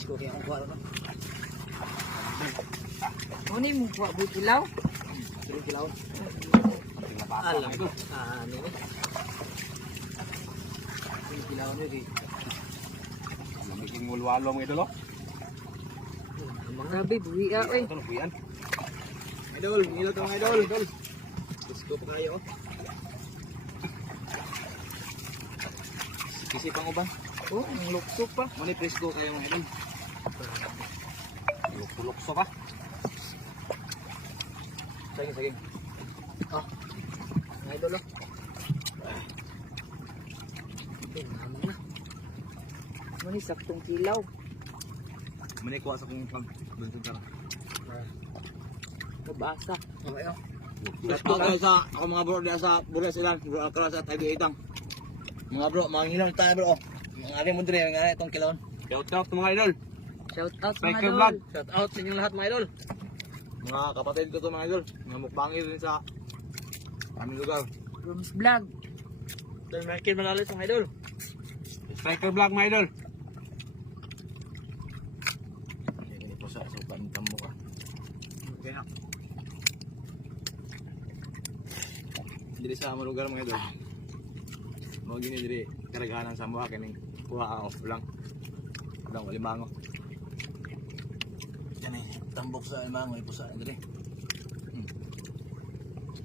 Isko kaya ang kuha na. Ano yung buwa buhay kilaw? Siling kilaw. Alam ko. Ano yun? Siling kilaw nyo di. Magiging mulwalo mga idol. Grabe, buwi ah, oy. Ito buyan. Idol, ngilo to mga idol. Isko pa kayo. Kisi pang uban. Oh, ang lukso pa. Mani presko kayo mga idol. Lukso ka. Saging. Oh. Mga idol oh. Ay, naman na. Ano yung saktong kilaw? Mani kuha sa kong pag-buntun ka. Mabasa. Okay oh. Let's Ako kayo sa ako mga bro diya sa Bures ilan, bro akra sa Tabi Itang. Mga bro, mga ngilang tayo bro. Mga ari mo dire nga itong kilawon. Shout out mga idol. Shout out mga Striker idol. vlog. Shout out sa inyong lahat mga idol. Mga kapatid ko to mga idol. Mga mukbangir din sa aming lugar. Rooms vlog. Dan makin malalis mga idol. Striker vlog mga idol. Ini po sa sukan tamo ka. Okay na. Diri sa among lugar mga idol. Mo gini diri karagahan sa mga kining kuha off lang. Lang limango. Yan eh, tambok sa limango ipo sa diri.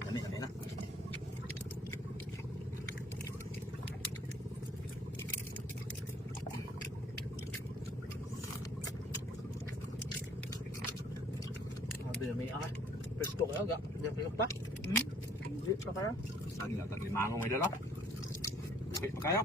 Kami na. Mabi na may presko kayo ga. Diyan pilok pa. Hindi pa kaya. Saan lang limango mga idol. Okay pa kayo?